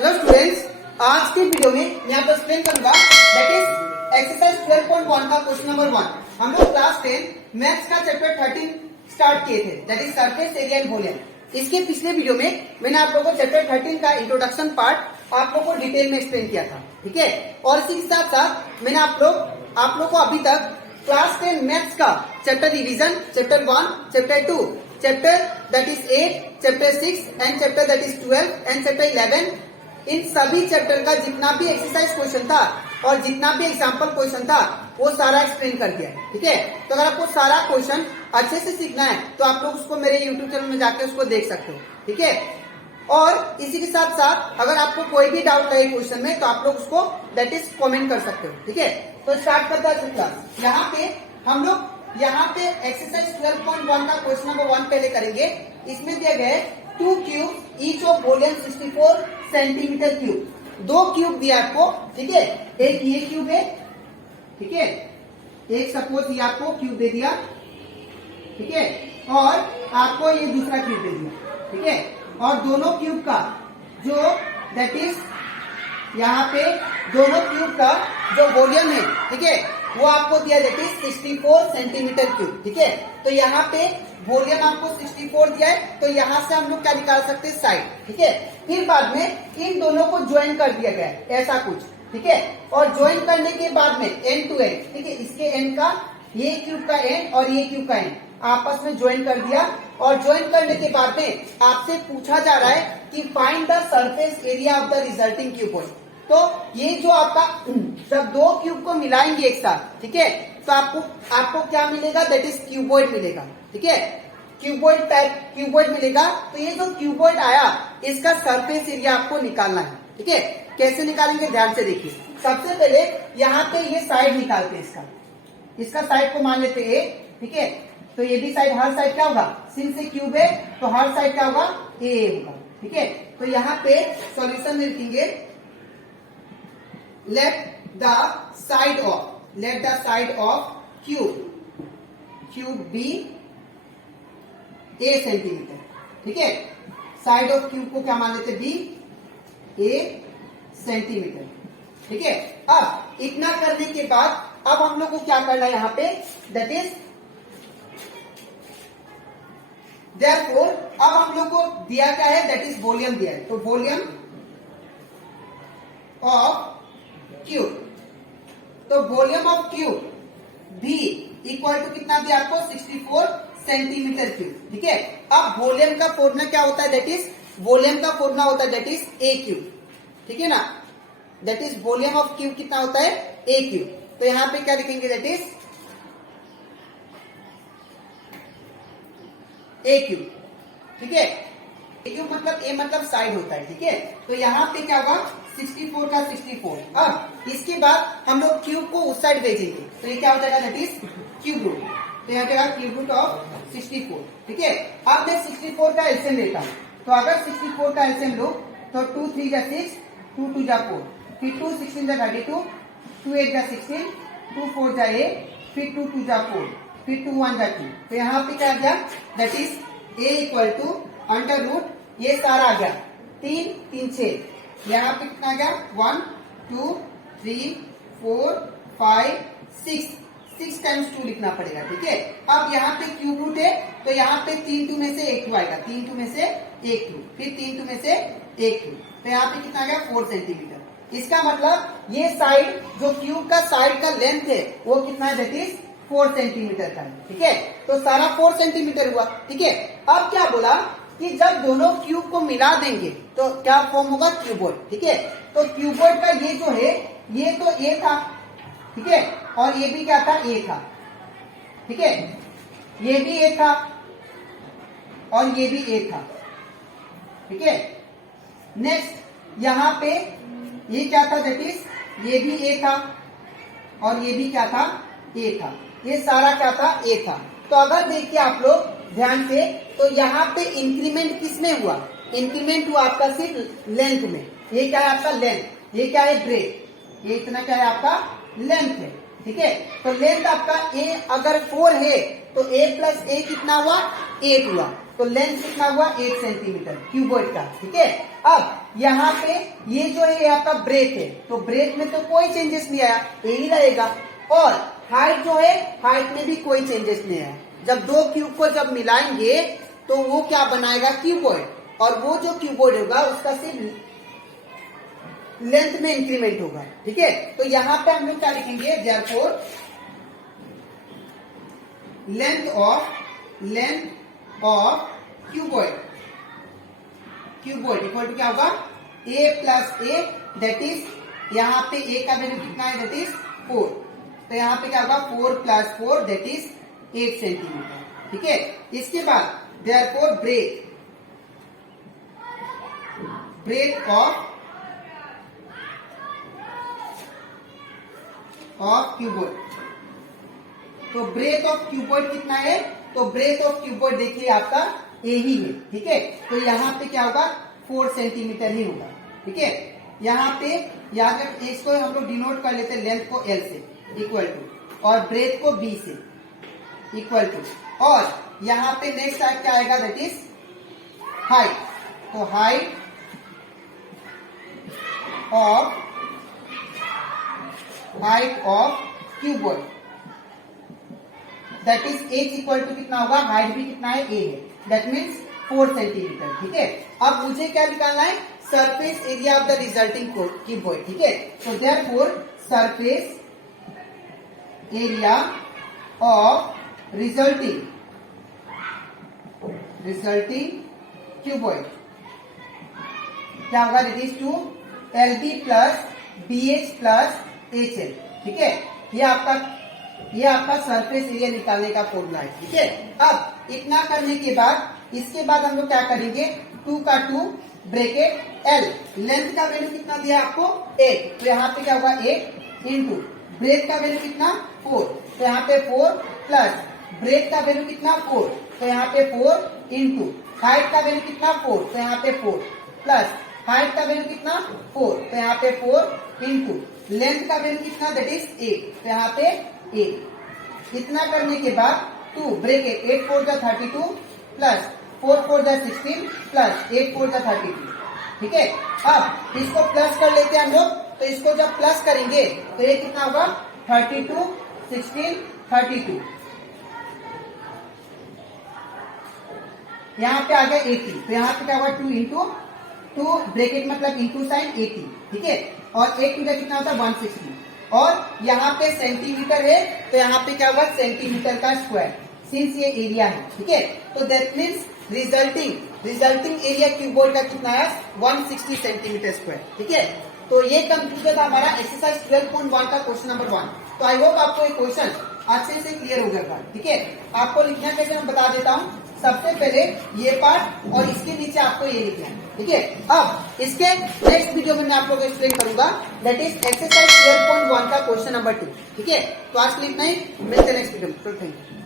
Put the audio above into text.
Hello students, आज की video में मैं आपको एक्सप्लेन करूंगा दैट इज एक्सरसाइज 12.1 का क्वेश्चन नंबर 1। हम लोग क्लास 10 मैथ्स का चैप्टर 13 स्टार्ट किए थे that is surface area and volume. इसके पिछले वीडियो में मैंने आप लोगों को चैप्टर 13 का इंट्रोडक्शन पार्ट आप लोगों को डिटेल में एक्सप्लेन किया था, ठीक है। और इसी के साथ साथ मैंने आप लोग को अभी तक क्लास 10 मैथ्स का chapter revision, chapter 1, chapter 2, chapter that is 8, chapter 6 and chapter that is 12 and chapter 11, इन सभी चैप्टर का जितना भी एक्सरसाइज क्वेश्चन था और जितना भी एग्जाम्पल क्वेश्चन था वो सारा एक्सप्लेन कर दिया है, ठीक है। तो अगर आपको सारा क्वेश्चन अच्छे से सीखना है तो आप लोग उसको मेरे यूट्यूब चैनल में जाके उसको देख सकते हो, ठीक है। और इसी के साथ साथ अगर आपको कोई भी डाउट लगे क्वेश्चन में तो आप लोग उसको दैट इज कमेंट कर सकते हो, ठीक है। तो स्टार्ट करता है क्लास। यहाँ पे हम लोग एक्सरसाइज 12.1 का क्वेश्चन नंबर 1 पहले करेंगे। इसमें दिया गया है 2 cube each of volume 64 centimetre cube. 2 cube दिया आपको, ठीक है। एक ये क्यूब है, ठीक है। एक सपोज ये आपको क्यूब दे दिया, ठीक है। और आपको ये दूसरा क्यूब दे दिया, ठीक है। और दोनों क्यूब का जो दैट इज यहाँ पे दोनों क्यूब का जो वॉल्यूम है, ठीक है, वो आपको दिया दैट इज 64 सेंटीमीटर क्यूब, ठीक है। तो यहाँ पे वॉल्यूम आपको 64 दिया है, तो यहाँ से हम लोग क्या निकाल सकते हैं, साइड, ठीक है। फिर बाद में इन दोनों को ज्वाइन कर दिया गया है ऐसा कुछ, ठीक है। और ज्वाइन करने के बाद में एंड टू एंड, ठीक है, इसके एंड का ये क्यूब का एंड और ये क्यूब का एंड आपस में ज्वाइन कर दिया। और ज्वाइन करने के बाद में आपसे पूछा जा रहा है कि find the surface area of the resulting cuboid. तो ये जो आपका जब 2 क्यूब को मिलाएंगे एक साथ, ठीक है, तो आपको क्या मिलेगा, दैट इज क्यूबॉइड मिलेगा, ठीक है। क्यूबॉइड मिलेगा। तो ये जो क्यूबॉइड आया इसका सरफेस एरिया आपको निकालना है, ठीक है। कैसे निकालेंगे ध्यान से देखिए। सबसे पहले यहाँ पे ये साइड निकालते हैं, इसका साइड को मान लेते हैं, ठीक है। तो ये भी साइड, हर साइड क्या होगा, सिंस से क्यूब है तो हर साइड क्या होगा, ए होगा, ठीक है। तो यहाँ पे सॉल्यूशन में लिखेंगे let the side of cube be a centimeter, ठीक है। साइड ऑफ क्यूब को क्या मान लेते, बी ए सेंटीमीटर, ठीक है। अब इतना करने के बाद अब हम लोग को क्या करना है यहाँ पे, दैट इज देयरफॉर अब हम लोग को दिया क्या है, दैट इज वॉल्यूम दिया है। तो वॉल्यूम ऑफ क्यूब, तो वॉल्यूम ऑफ क्यूब भी इक्वल टू कितना दिया आपको, 64 सेंटीमीटर क्यूब, ठीक है। अब वॉल्यूम का फॉर्मूला क्या होता है, दैट इज वॉल्यूम का फॉर्मूला होता है दैट इज ए क्यूब, ठीक है ना। That is volume of cube कितना होता है, ए क्यूब। तो यहां पे क्या लिखेंगे, दैट इज ए क्यूब, ठीक है। ए क्यूब मतलब ए मतलब साइड होता है, ठीक है। तो यहाँ पे क्या होगा, 64 का 64। अब इसके बाद हम लोग क्यूब को उस साइड भेजेंगे तो ये क्या हो जाएगा, दैट इज क्यूब रूट। तो यहाँ जाएगा क्यूब रूट ऑफ 64, ठीक है। अब मैं 64 का एलसीएम लेता हूँ। तो अगर 64 का एलसीएम लो तो 2 3 जा 6, 2 2 जा 4, फिर 2 16 जा 32, 2 8 जा 16, 2 4 जा 8, फिर 2 2 जा 4, फिर 2 1 जा 2। तो यहाँ पे क्या आ गया, that is a equal to under root, ये सारा आ गया 3 3 6। यहाँ पे कितना आ गया, 1 2 3 4 5 6 टाइम्स 2 लिखना पड़ेगा, ठीक है। अब यहाँ पे क्यूब रूट है तो यहाँ पे 3 2 में से 1 2 आएगा, 3 2 में से 1 2, फिर 3 2 में से 1 2। तो यहाँ पे कितना आ गया, 4 सेंटीमीटर। इसका मतलब ये साइड जो क्यूब का साइड का लेंथ है वो कितना है, दैट इज 4 सेंटीमीटर का है, ठीक है। तो सारा 4 सेंटीमीटर हुआ, ठीक है। अब क्या बोला कि जब दोनों क्यूब को मिला देंगे तो क्या फॉर्म होगा, क्यूबॉइड, ठीक है। तो क्यूबॉइड का ये जो है ये तो ए था, ठीक है, और ये भी क्या था, ए था, ठीक है। ये भी ए था और ये भी ए था, ठीक है। नेक्स्ट यहाँ पे ये क्या था, दैट इज ये भी ए था और ये भी क्या था, ए था। ये सारा क्या था, ए था। तो अगर देखिए आप लोग ध्यान से, तो यहाँ पे इंक्रीमेंट किसमें हुआ, इंक्रीमेंट हुआ आपका सिर्फ लेंथ में। ये क्या है आपका लेंथ, ये क्या है ब्रेथ, ये इतना क्या है आपका लेंथ है, ठीक है। तो लेंथ आपका ए अगर 4 है तो a प्लस ए कितना हुआ, 8 हुआ। तो लेंथ कितना हुआ, 8 सेंटीमीटर क्यूबॉइड का, ठीक है। अब यहाँ पे ये जो है आपका ब्रेथ है, तो ब्रेथ में तो कोई चेंजेस नहीं आया, यही रहेगा। और हाइट जो है, हाइट में भी कोई चेंजेस नहीं आया। जब दो क्यूब को जब मिलाएंगे तो वो क्या बनाएगा, क्यूबॉइड, और वो जो क्यूबॉइड होगा उसका सिर्फ लेंथ में इंक्रीमेंट होगा। ठीक है, तो यहां पे हम लोग क्या लिखेंगे, therefore length of cuboid equal to क्या होगा, a plus a, that is यहाँ पे a का वैल्यू कितना है, दैट इज 4, तो यहाँ पे क्या होगा 4 प्लस 4 दैट इज 8 सेंटीमीटर। ठीक है, इसके बाद देयरफॉर ब्रेथ ऑफ क्यूबॉइड, तो ब्रेथ ऑफ क्यूबॉइड कितना है, तो ब्रेथ ऑफ क्यूबॉइड देखिए आपका ए ही है। ठीक है, तो यहाँ पे क्या होगा 4 सेंटीमीटर ही होगा। ठीक है, यहाँ पे याद रख, इसको हम लोग डिनोट कर लेते हैं लेंथ को एल से इक्वल टू, और ब्रेथ को बी से इक्वल टू, और यहाँ पे नेक्स्ट क्या आएगा, दैट इज हाइट, तो height of cuboid that is H equal to कितना होगा, हाइट भी कितना है, ए है, दैट मीन्स 4 सेंटीमीटर। ठीक है, अब मुझे क्या निकालना है, surface area of the resulting cuboid. ठीक है, तो therefore surface area of resulting cuboid क्या होगा, that is two LB plus BH plus HL। ठीक है, ये आपका सरफेस एरिया निकालने का फॉर्मूला है। ठीक है, अब इतना करने के बाद इसके बाद हम लोग क्या करेंगे, 2 का 2 ब्रैकेट L, लेंथ का वैल्यू कितना दिया आपको 8, तो यहाँ पे क्या होगा 8 इंटू ब्रेथ का वैल्यू कितना 4, तो यहाँ पे 4 प्लस ब्रेथ का वैल्यू कितना 4, तो यहाँ पे 4 इंटू हाइट का वैल्यू कितना 4, तो यहाँ पे 4 प्लस हाइट का वैल्यू कितना 4, तो यहाँ पे 4 इंटू लेंथ का वैल्यू कितना, दैट इज 8, तो यहाँ पे 8। इतना करने के बाद 2 ब्रैकेट 8 4 जा 32 प्लस 4 4 जा 16 प्लस 8 4 जा 32। ठीक है, अब इसको प्लस कर लेते हैं हम लोग, तो इसको जब प्लस करेंगे तो ये कितना होगा 32 16 32, यहाँ पे आ गया 80, तो यहाँ पे क्या होगा 2 इंटू 2 ब्रैकेट मतलब इंटू साइन 80। ठीक है, और 8 टू का कितना होता है 160, और यहाँ पे सेंटीमीटर है तो यहाँ पे क्या होगा सेंटीमीटर का स्क्वायर, सिंस ये एरिया है। ठीक है, तो that means resulting area cuboid का कितना है 160 सेंटीमीटर स्क्वायर। ठीक है, तो ये कंप्लीट था हमारा एक्सरसाइज 12.1 का क्वेश्चन नंबर 1। तो आई होप आपको ये क्वेश्चन अच्छे से क्लियर हो गया। ठीक है, आपको लिखना कैसे मैं बता देता हूँ, सबसे पहले ये पार्ट और इसके नीचे आपको ये लिखना है। ठीक है, अब इसके नेक्स्ट वीडियो में मैं आप लोगों को एक्सप्लेन करूंगा, दैट इज एक्सरसाइज 12.1 का क्वेश्चन नंबर 2। ठीक है, तो आज के लिए इतना ही, मिलते हैं नेक्स्ट वीडियो में। Thank you.